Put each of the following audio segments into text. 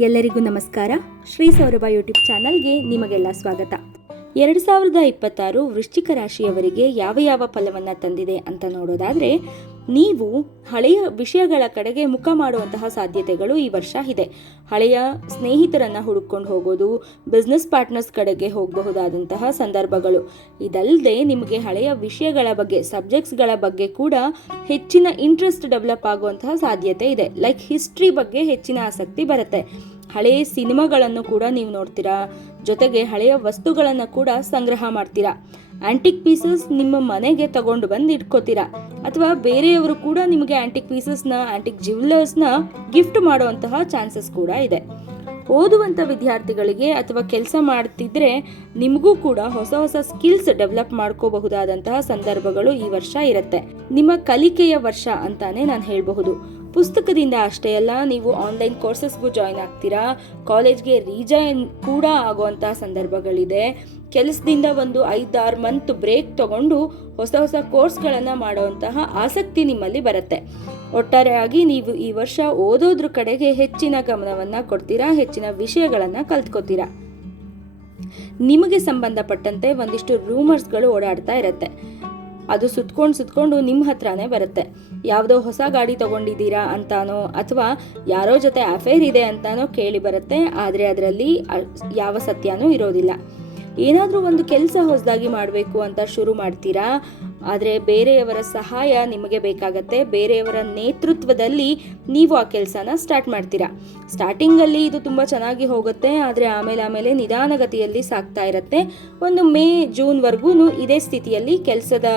ಎಲ್ಲರಿಗೂ ನಮಸ್ಕಾರ. ಶ್ರೀ ಸೌರಭ ಯೂಟ್ಯೂಬ್ ಚಾನಲ್ಗೆ ನಿಮಗೆಲ್ಲ ಸ್ವಾಗತ. 2026 ವೃಶ್ಚಿಕ ರಾಶಿಯವರಿಗೆ ಯಾವ ಯಾವ ಫಲವನ್ನು ತಂದಿದೆ ಅಂತ ನೋಡೋದಾದರೆ, ನೀವು ಹಳೆಯ ವಿಷಯಗಳ ಕಡೆಗೆ ಮುಖ ಮಾಡುವಂತಹ ಸಾಧ್ಯತೆಗಳು ಈ ವರ್ಷ ಇದೆ. ಹಳೆಯ ಸ್ನೇಹಿತರನ್ನು ಹುಡುಕೊಂಡು ಹೋಗೋದು, ಬಿಸ್ನೆಸ್ ಪಾರ್ಟ್ನರ್ಸ್ ಕಡೆಗೆ ಹೋಗಬಹುದಾದಂತಹ ಸಂದರ್ಭಗಳು. ಇದಲ್ಲದೆ ನಿಮಗೆ ಹಳೆಯ ವಿಷಯಗಳ ಬಗ್ಗೆ, ಸಬ್ಜೆಕ್ಟ್ಸ್ಗಳ ಬಗ್ಗೆ ಕೂಡ ಹೆಚ್ಚಿನ ಇಂಟ್ರೆಸ್ಟ್ ಡೆವಲಪ್ ಆಗುವಂತಹ ಸಾಧ್ಯತೆ ಇದೆ. ಲೈಕ್ ಹಿಸ್ಟ್ರಿ ಬಗ್ಗೆ ಹೆಚ್ಚಿನ ಆಸಕ್ತಿ ಬರುತ್ತೆ. ಹಳೆಯ ಸಿನಿಮಾಗಳನ್ನು ಕೂಡ ನೀವು ನೋಡ್ತೀರಾ, ಜೊತೆಗೆ ಹಳೆಯ ವಸ್ತುಗಳನ್ನು ಕೂಡ ಸಂಗ್ರಹ ಮಾಡ್ತೀರಾ. ಆಂಟಿಕ್ ಪೀಸಸ್ ನಿಮ್ಮ ಮನೆಗೆ ತಗೊಂಡು ಬಂದು ಇಟ್ಕೋತೀರಾ, ಅಥವಾ ಬೇರೆಯವರು ಕೂಡ ನಿಮಗೆ ಆಂಟಿಕ್ ಪೀಸಸ್ನ, ಆಂಟಿಕ್ ಜ್ಯುವೆಲ್ಲರ್ಸ್ನ ಗಿಫ್ಟ್ ಮಾಡುವಂತಹ ಚಾನ್ಸಸ್ ಕೂಡ ಇದೆ. ಓದುವಂಥ ವಿದ್ಯಾರ್ಥಿಗಳಿಗೆ ಅಥವಾ ಕೆಲಸ ಮಾಡ್ತಿದ್ರೆ ನಿಮಗೂ ಕೂಡ ಹೊಸ ಹೊಸ ಸ್ಕಿಲ್ಸ್ ಡೆವಲಪ್ ಮಾಡ್ಕೋಬಹುದಾದಂತಹ ಸಂದರ್ಭಗಳು ಈ ವರ್ಷ ಇರುತ್ತೆ. ನಿಮ್ಮ ಕಲಿಕೆಯ ವರ್ಷ ಅಂತಾನೆ ನಾನು ಹೇಳಬಹುದು. ಪುಸ್ತಕದಿಂದ ಅಷ್ಟೇ ಅಲ್ಲ, ನೀವು ಆನ್ಲೈನ್ ಕೋರ್ಸಸ್ಗೂ ಜಾಯ್ನ್ ಆಗ್ತೀರಾ, ಕಾಲೇಜ್ಗೆ ರೀಜಾಯ್ನ್ ಕೂಡ ಆಗುವಂತಹ ಸಂದರ್ಭಗಳಿದೆ. ಕೆಲಸದಿಂದ ಒಂದು 5-6 ಮಂತ್ ಬ್ರೇಕ್ ತಗೊಂಡು ಹೊಸ ಹೊಸ ಕೋರ್ಸ್ಗಳನ್ನು ಮಾಡುವಂತಹ ಆಸಕ್ತಿ ನಿಮ್ಮಲ್ಲಿ ಬರುತ್ತೆ. ಒಟ್ಟಾರೆಯಾಗಿ ನೀವು ಈ ವರ್ಷ ಓದೋದ್ರ ಕಡೆಗೆ ಹೆಚ್ಚಿನ ಗಮನವನ್ನು ಕೊಡ್ತೀರಾ, ಹೆಚ್ಚಿನ ವಿಷಯಗಳನ್ನು ಕಲ್ತ್ಕೋತೀರಾ. ನಿಮಗೆ ಸಂಬಂಧಪಟ್ಟಂತೆ ಒಂದಿಷ್ಟು ರೂಮರ್ಸ್ಗಳು ಓಡಾಡ್ತಾ ಇರುತ್ತೆ. ಅದು ಸುತ್ಕೊಂಡು ನಿಮ್ಮ ಹತ್ರನೇ ಬರುತ್ತೆ. ಯಾವುದೋ ಹೊಸ ಗಾಡಿ ತಗೊಂಡಿದ್ದೀರಾ ಅಂತಾನೋ ಅಥವಾ ಯಾರೋ ಜೊತೆ ಅಫೇರ್ ಇದೆ ಅಂತಾನೋ ಕೇಳಿ ಬರುತ್ತೆ. ಆದರೆ ಅದರಲ್ಲಿ ಯಾವ ಸತ್ಯನೂ ಇರೋದಿಲ್ಲ. ಏನಾದರೂ ಒಂದು ಕೆಲಸ ಹೊಸದಾಗಿ ಮಾಡಬೇಕು ಅಂತ ಶುರು ಮಾಡ್ತೀರಾ, ಆದರೆ ಬೇರೆಯವರ ಸಹಾಯ ನಿಮಗೆ ಬೇಕಾಗತ್ತೆ. ಬೇರೆಯವರ ನೇತೃತ್ವದಲ್ಲಿ ನೀವು ಆ ಕೆಲಸನ ಸ್ಟಾರ್ಟ್ ಮಾಡ್ತೀರಾ. ಸ್ಟಾರ್ಟಿಂಗಲ್ಲಿ ಇದು ತುಂಬ ಚೆನ್ನಾಗಿ ಹೋಗುತ್ತೆ, ಆದರೆ ಆಮೇಲೆ ನಿಧಾನಗತಿಯಲ್ಲಿ ಸಾಗ್ತಾ ಇರುತ್ತೆ. ಒಂದು ಮೇ ಜೂನ್ವರೆಗೂ ಇದೇ ಸ್ಥಿತಿಯಲ್ಲಿ ಕೆಲಸದ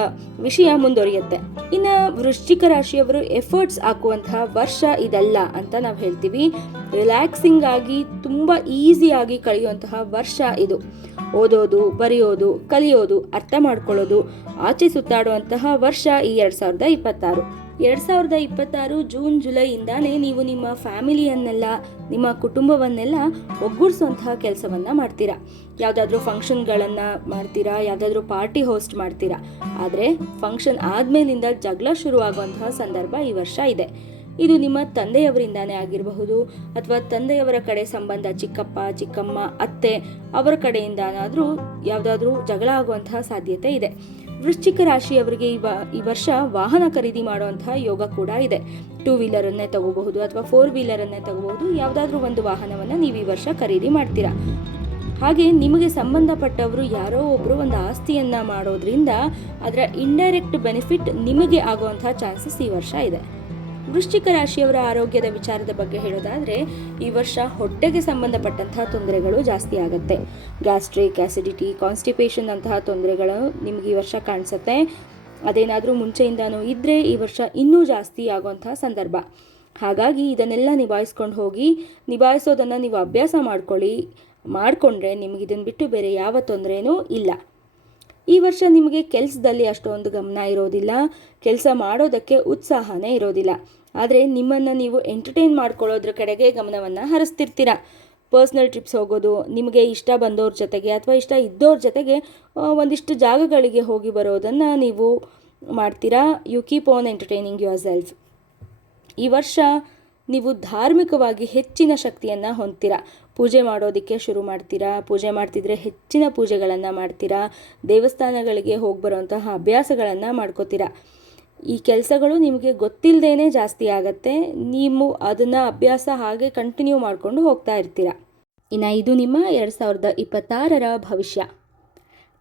ವಿಷಯ ಮುಂದುವರಿಯುತ್ತೆ. ಇನ್ನು ವೃಶ್ಚಿಕ ರಾಶಿಯವರು ಎಫರ್ಟ್ಸ್ ಹಾಕುವಂತಹ ವರ್ಷ ಇದಲ್ಲ ಅಂತ ನಾವು ಹೇಳ್ತೀವಿ. ರಿಲ್ಯಾಕ್ಸಿಂಗ್ ಆಗಿ ತುಂಬ ಈಸಿಯಾಗಿ ಕಳೆಯುವಂತಹ ವರ್ಷ ಇದು. ಓದೋದು, ಬರೆಯೋದು, ಕಲಿಯೋದು, ಅರ್ಥ ಮಾಡ್ಕೊಳ್ಳೋದು, ಆಚೆ ಸುತ್ತಾಡುವಂತಹ ವರ್ಷ ಈ 2026. 2026 ಜೂನ್ ಜುಲೈಯಿಂದಾನೇ ನೀವು ನಿಮ್ಮ ಫ್ಯಾಮಿಲಿಯನ್ನೆಲ್ಲ, ನಿಮ್ಮ ಕುಟುಂಬವನ್ನೆಲ್ಲ ಒಗ್ಗೂಡಿಸುವಂತಹ ಕೆಲಸವನ್ನು ಮಾಡ್ತೀರಾ. ಯಾವುದಾದ್ರೂ ಫಂಕ್ಷನ್ಗಳನ್ನು ಮಾಡ್ತೀರಾ, ಯಾವುದಾದ್ರೂ ಪಾರ್ಟಿ ಹೋಸ್ಟ್ ಮಾಡ್ತೀರಾ. ಆದರೆ ಫಂಕ್ಷನ್ ಆದಮೇಲಿಂದ ಜಗಳ ಶುರುವಾಗುವಂತಹ ಸಂದರ್ಭ ಈ ವರ್ಷ ಇದೆ. ಇದು ನಿಮ್ಮ ತಂದೆಯವರಿಂದಾನೇ ಆಗಿರಬಹುದು, ಅಥವಾ ತಂದೆಯವರ ಕಡೆ ಸಂಬಂಧ, ಚಿಕ್ಕಪ್ಪ, ಚಿಕ್ಕಮ್ಮ, ಅತ್ತೆ ಅವರ ಕಡೆಯಿಂದಾನಾದರೂ ಯಾವುದಾದ್ರೂ ಜಗಳ ಆಗುವಂತಹ ಸಾಧ್ಯತೆ ಇದೆ. ವೃಶ್ಚಿಕ ರಾಶಿಯವರಿಗೆ ಈ ವರ್ಷ ವಾಹನ ಖರೀದಿ ಮಾಡುವಂತಹ ಯೋಗ ಕೂಡ ಇದೆ. 2 ವೀಲರನ್ನೇ ತಗೋಬಹುದು ಅಥವಾ 4 ವೀಲರನ್ನೇ ತಗೋಬಹುದು. ಯಾವುದಾದ್ರೂ ಒಂದು ವಾಹನವನ್ನು ನೀವು ಈ ವರ್ಷ ಖರೀದಿ ಮಾಡ್ತೀರಾ. ಹಾಗೆ ನಿಮಗೆ ಸಂಬಂಧಪಟ್ಟವರು ಯಾರೋ ಒಬ್ಬರು ಒಂದು ಆಸ್ತಿಯನ್ನು ಮಾಡೋದ್ರಿಂದ ಅದರ ಇಂಡೈರೆಕ್ಟ್ ಬೆನಿಫಿಟ್ ನಿಮಗೆ ಆಗುವಂತಹ ಚಾನ್ಸಸ್ ಈ ವರ್ಷ ಇದೆ. ವೃಶ್ಚಿಕ ರಾಶಿಯವರ ಆರೋಗ್ಯದ ವಿಚಾರದ ಬಗ್ಗೆ ಹೇಳೋದಾದರೆ, ಈ ವರ್ಷ ಹೊಟ್ಟೆಗೆ ಸಂಬಂಧಪಟ್ಟಂತಹ ತೊಂದರೆಗಳು ಜಾಸ್ತಿ ಆಗುತ್ತೆ. ಗ್ಯಾಸ್ಟ್ರಿಕ್, ಆಸಿಡಿಟಿ, ಕಾನ್ಸ್ಟಿಪೇಷನ್ ಅಂತಹ ತೊಂದರೆಗಳು ನಿಮಗೆ ಈ ವರ್ಷ ಕಾಣಿಸುತ್ತೆ. ಅದೇನಾದರೂ ಮುಂಚೆಯಿಂದನೂ ಇದ್ದರೆ ಈ ವರ್ಷ ಇನ್ನೂ ಜಾಸ್ತಿ ಆಗುವಂತಹ ಸಂದರ್ಭ. ಹಾಗಾಗಿ ಇದನ್ನೆಲ್ಲ ನಿಭಾಯಿಸೋದನ್ನು ನೀವು ಅಭ್ಯಾಸ ಮಾಡಿಕೊಂಡ್ರೆ ನಿಮಗೆ ಇದನ್ನು ಬಿಟ್ಟು ಬೇರೆ ಯಾವ ತೊಂದರೆನೂ ಇಲ್ಲ. ಈ ವರ್ಷ ನಿಮಗೆ ಕೆಲಸದಲ್ಲಿ ಅಷ್ಟೊಂದು ಗಮನ ಇರೋದಿಲ್ಲ, ಕೆಲಸ ಮಾಡೋದಕ್ಕೆ ಉತ್ಸಾಹನೇ ಇರೋದಿಲ್ಲ. ಆದರೆ ನಿಮ್ಮನ್ನು ನೀವು ಎಂಟರ್ಟೈನ್ ಮಾಡ್ಕೊಳ್ಳೋದ್ರ ಕಡೆಗೆ ಗಮನವನ್ನು ಹರಿಸ್ತಿರ್ತೀರ. ಪರ್ಸ್ನಲ್ ಟ್ರಿಪ್ಸ್ ಹೋಗೋದು, ನಿಮಗೆ ಇಷ್ಟ ಬಂದವ್ರ ಜೊತೆಗೆ ಅಥವಾ ಇಷ್ಟ ಇದ್ದವ್ರ ಜೊತೆಗೆ ಒಂದಿಷ್ಟು ಜಾಗಗಳಿಗೆ ಹೋಗಿ ಬರೋದನ್ನು ನೀವು ಮಾಡ್ತೀರಾ. You keep on entertaining yourself. ಈ ವರ್ಷ ನೀವು ಧಾರ್ಮಿಕವಾಗಿ ಹೆಚ್ಚಿನ ಶಕ್ತಿಯನ್ನು ಹೊಂದ್ತೀರಾ. ಪೂಜೆ ಮಾಡೋದಕ್ಕೆ ಶುರು ಮಾಡ್ತೀರಾ. ಪೂಜೆ ಮಾಡ್ತಿದ್ರೆ ಹೆಚ್ಚಿನ ಪೂಜೆಗಳನ್ನು ಮಾಡ್ತೀರಾ. ದೇವಸ್ಥಾನಗಳಿಗೆ ಹೋಗಿ ಬರುವಂತಹ ಅಭ್ಯಾಸಗಳನ್ನು ಮಾಡ್ಕೋತೀರಾ. ಈ ಕೆಲಸಗಳು ನಿಮಗೆ ಗೊತ್ತಿಲ್ಲದೇನೆ ಜಾಸ್ತಿ ಆಗತ್ತೆ. ನೀವು ಅದನ್ನು ಅಭ್ಯಾಸ ಹಾಗೆ ಕಂಟಿನ್ಯೂ ಮಾಡಿಕೊಂಡು ಹೋಗ್ತಾ ಇರ್ತೀರ. ಇನ್ನು ಇದು ನಿಮ್ಮ 2026 ಭವಿಷ್ಯ.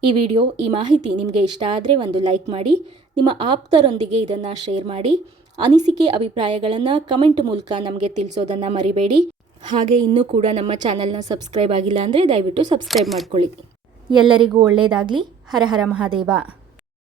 ಈ ವಿಡಿಯೋ, ಈ ಮಾಹಿತಿ ನಿಮಗೆ ಇಷ್ಟ ಆದರೆ ಒಂದು ಲೈಕ್ ಮಾಡಿ, ನಿಮ್ಮ ಆಪ್ತರೊಂದಿಗೆ ಇದನ್ನು ಶೇರ್ ಮಾಡಿ. ಅನಿಸಿಕೆ, ಅಭಿಪ್ರಾಯಗಳನ್ನು ಕಮೆಂಟ್ ಮೂಲಕ ನಮಗೆ ತಿಳಿಸೋದನ್ನು ಮರಿಬೇಡಿ. ಹಾಗೆ ಇನ್ನೂ ಕೂಡ ನಮ್ಮ ಚಾನಲ್ನ ಸಬ್ಸ್ಕ್ರೈಬ್ ಆಗಿಲ್ಲ ಅಂದರೆ ದಯವಿಟ್ಟು ಸಬ್ಸ್ಕ್ರೈಬ್ ಮಾಡ್ಕೊಳ್ಳಿ. ಎಲ್ಲರಿಗೂ ಒಳ್ಳೆಯದಾಗಲಿ. ಹರ ಹರ ಮಹಾದೇವ.